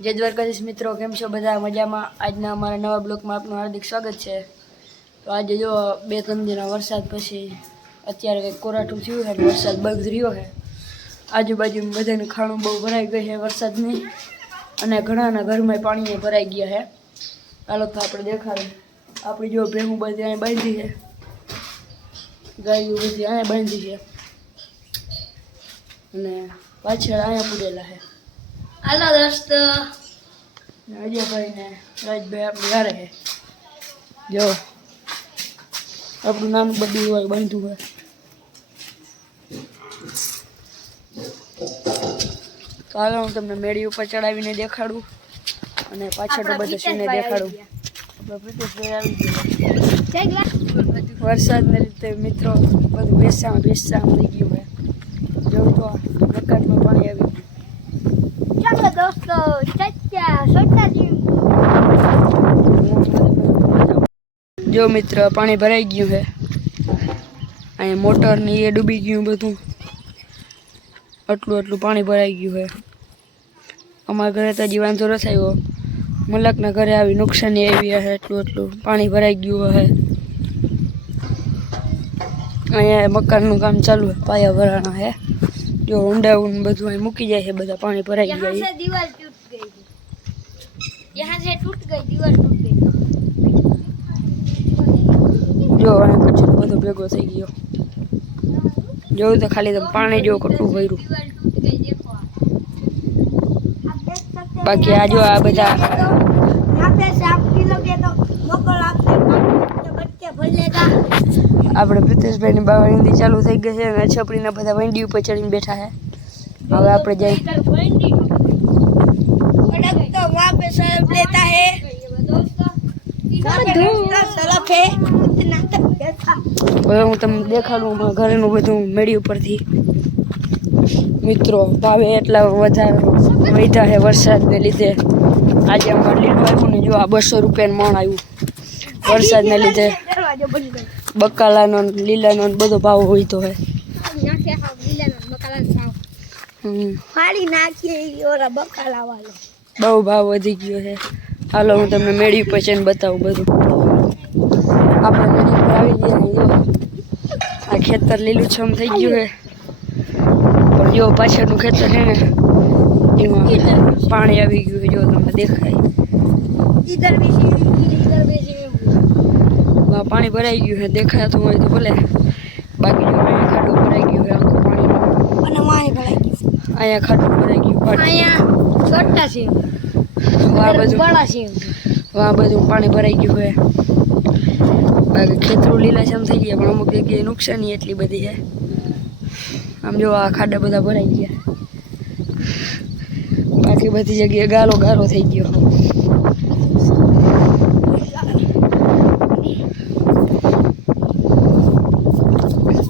જય દ્વારકાધીશ મિત્રો, કેમ છો બધા? મજામાં? આજના અમારા નવા બ્લોગમાં આપનું હાર્દિક સ્વાગત છે। તો આજે જો 2-3 દિનના વરસાદ પછી અત્યારે કંઈક કોરાઠું થયું છે, વરસાદ બંધ રહ્યો છે। આજુબાજુ બધાને ખાણું બહુ ભરાઈ ગઈ છે વરસાદની, અને ઘણાના ઘરમાં પાણી ભરાઈ ગયા છે। ચાલો તો આપણે દેખાડું। આપણી જો ભેહું બધી અહીંયા બાંધી છે, ગાયું બધી અહીંયા બાંધી છે, અને પાછળ અહીંયા પૂરેલા છે। હાલો દોસ્તો, અજયભાઈ ને રાજભાઈ આપણે યારે છે। જો આપણું નાનું બધું હોય બાંધ્યું હોય। તો હાલો હું તમને મેળી ઉપર ચડાવીને દેખાડું, અને પાછળ તો બધા સીને દેખાડું। આપણે પ્રિતેશભાઈ આવી ગયા। વરસાદને લીધે મિત્રો બધું બેસા થઈ ગયું હોય। જોયું તો મકાનમાં પાણી આવી ગયું। ચાલો દોસ્તો, જો મિત્ર પાણી ભરાઈ ગયું છે, અહીંયા મોટર ને એ ડૂબી ગયું બધું, આટલું પાણી ભરાઈ ગયું છે। અમારા ઘરે તો હજી વાંધો નથી આવ્યો, મલકના ઘરે આવી નુકસાની આવી છે। આટલું પાણી ભરાઈ ગયું છે। અહીંયા મકાનનું કામ ચાલુ છે, પાયા ભરાણા છે। જો ઊંડાઉન બધું અહીં મૂકી જાય છે, બધા પાણી ભરાઈ ગયા। दीवार टूट गई, यहाँ से टूट गई, दीवार टूट गई। જો અહીંયા કચરો બધો ભેગો થઈ ગયો। જોયું તો ખાલી તમે પાણી જો કેટલું ભર્યું। બાકી આ જો આ બધા यहाँ पे से आप किलोगे तो मोकल आपसे बच्चे भर लेगा। આપણે પ્રિતેશભાઈની બાવા હિન્દી ચાલુ થઈ ગઈ છે, અને છપરીના બધા વંડી ઉપર ચડીને બેઠા છે। હવે આપણે જઈ तो वहाँ पे सरफ लेता है, सरफ है उतना तक जैसा। હવે હું તમને દેખાડું અમારા ઘરેનું બધું મેળી ઉપરથી। મિત્રો ભાવે એટલા વધારે વધ્યા છે વરસાદને લીધે। આજે અમારે લીલું આવ્યું ને જો આ 200 રૂપિયાનું મણ આવ્યું વરસાદને લીધે। दरवाजा बंद कर। બકાલાનો લીલાનો બધો ભાવ હોય તો હે। यहाँ से हम विलन बकाला साव फाड़ी नाखिए ओरा बकाला वालो। બહુ ભાવ વધી ગયો છે। હાલો હું તમને મેળી ઉપર જઈને બતાવું બધું। આપણે મેળી ઉપર આવી ગયા જો આ ખેતર લીલુંછમ થઈ ગયું છે, પણ જો પાછળનું ખેતર છે ને એમાં પાણી આવી ગયું છે। જો તમને દેખાય इधर भी सीढ़ी, इधर भी सीढ़ी। પાણી ભરાઈ ગયું છે, દેખાતું હોય તો ભલે। બાકી જો અહીંયા ખાડો ભરાઈ ગયો છે આખું પાણીનો। અને વાય ભરાઈ ગયું, અહીંયા ખાડો ભરાઈ ગયું પાણી। અહીંયા છોટા છે, આ બધું બડા છે, આ બધું પાણી ભરાઈ ગયું છે। બાકી ખેતરો લીલાછમ થઈ ગયા, પણ અમુક જગ્યાએ નુકસાની એટલી બધી છે। આમ જો આ ખાડા બધા ભરાઈ ગયા, બાકી બધી જગ્યાએ ગારો થઈ ગયો।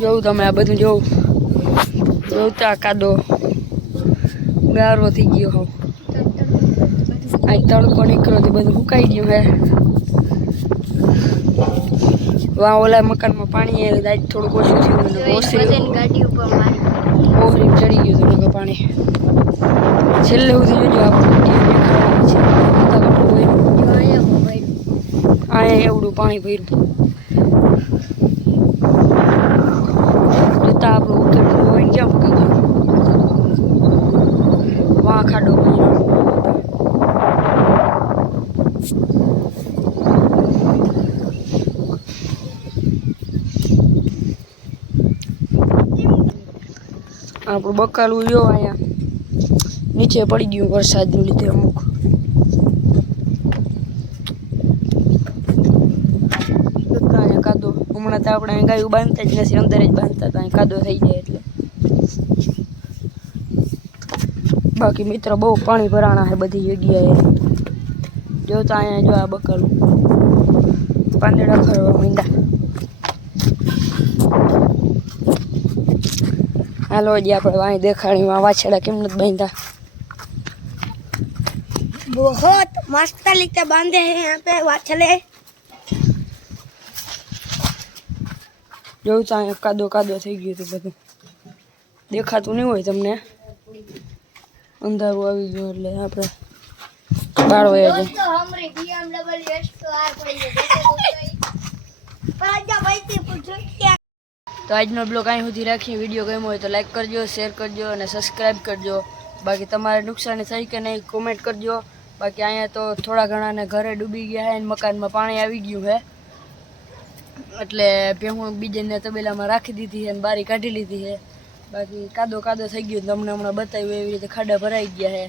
જોવું તમે આ બધું જોવું ત્યાં કાદો ગારો થઈ ગયો હોવ। આ તડકો નીકળ્યો તો બધું સુકાઈ ગયું છે। વાં ઓલા મકાનમાં પાણી આવે આજ થોડુંક ઓછું થયું, ગાડી ઉપર મારી ઓહરી ચડી ગયું હતું કે પાણી। છેલ્લે સુધી જોજો આપણે અહીંયા એવડું પાણી ભર્યું, જોતા આપણું ઉકેલ હોઈને ક્યાં મૂકી ગયું। વાં ખાડો ભર્યો। આપણું બકાલું જો અહીંયા નીચે પડી ગયું વરસાદને લીધે અમુક। અહીંયા કાદો હમણાં તો આપણે ગાયું બાંધતા જ નથી, અંદર જ બાંધતા હતા, કાદો થઈ જાય એટલે। બાકી મિત્રો બહુ પાણી ભરાણા છે બધી જગ્યાએ। જો તો અહીંયા જો આ બકાલું પાંદડા ખરવા માંડ્યા। હાલો હજી આપણે વાંઈ દેખાડી વાછડા કેમ નથી બાંધ્યા। बहुत मस्त तरीके बांधे हैं यहाँ पे वाछले। જોયું તો અહીંયા કાદો થઈ ગયું હતું બધું, દેખાતું નહીં હોય તમને। અંધારું આવી ગયું એટલે આપણે બાળ વયો જાય. તો હમરી BMW S2R પડી છે દેખો પણ આજા ભાઈથી પૂછો તો આજનો બ્લોગ અહીં સુધી રાખીએ. વિડીયો ગમ્યો હોય તો લાઈક કરજો, શેર કરજો અને સબસ્ક્રાઈબ કરજો. બાકી તમારે નુકસાની થઈ કે નહીં કોમેન્ટ કરજો. બાકી અહીંયા તો થોડા ઘણાને ઘરે ડૂબી ગયા છે અને મકાનમાં પાણી આવી ગયું છે, એટલે ભેહું બીજાને તબેલામાં રાખી દીધી છે અને બારી કાઢી લીધી છે. બાકી કાદો કાદો થઈ ગયો, તમને હમણાં બતાવ્યું એવી રીતે ખાડા ભરાઈ ગયા છે.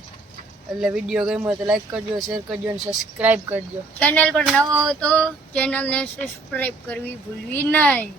એટલે વિડીયો ગમ્યો હોય તો લાઈક કરજો, શેર કરજો અને સબસ્ક્રાઈબ કરજો. ચેનલ પર નવો હો તો ચેનલને સબસ્ક્રાઇબ કરવી ભૂલવી નહીં.